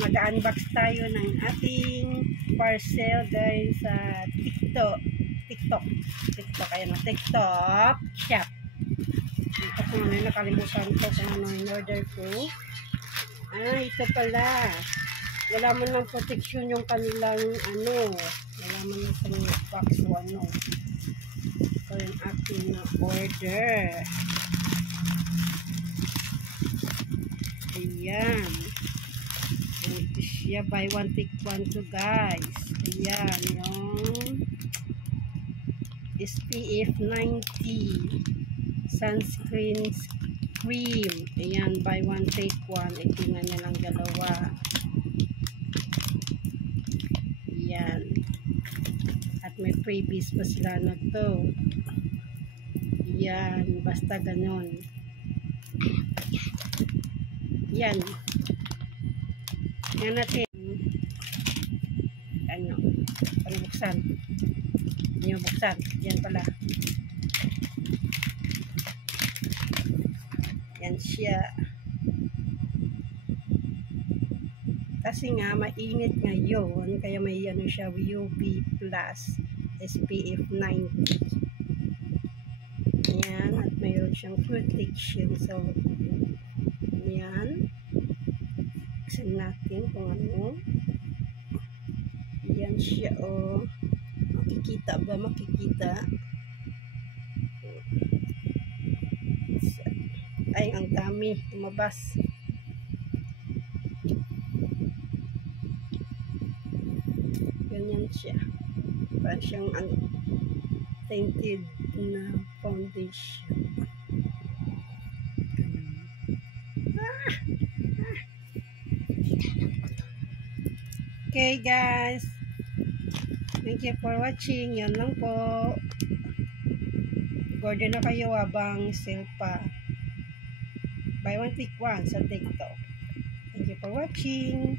Mag-unbox tayo ng ating parcel guys sa TikTok. Ayan o, TikTok shop. Ito kung ano yung nakalimutan ko kung ano yung order ko. Ito pala. Wala man lang protection yung kanilang wala man lang sa box o ano. Ito yung ating order. Ayan. Ito siya, buy one take one to guys. Ayan, yung SPF 90 sunscreen cream. Ayan, buy one take one. Tingnan niya lang dalawa. Ayan. At may freebies pa sila na to. Ayan, basta ganon. Yan. Yan natin. Buksan. Yan buksan. Yan pala. Yan siya. Kasi nga, mainit ngayon. Kaya may siya, UV plus SPF 90. Yan. At mayroon siyang protection. So, yan. Buksan natin kung ano. Yan siya, oh. Makikita ba? Makikita. Ay, ang dami. Lumabas. Ganyan siya. Parang siyang tinted na foundation. Okay guys, thank you for watching. Yan lang po. Order na kayo habang sale pa. Buy one take one sa TikTok. Thank you for watching.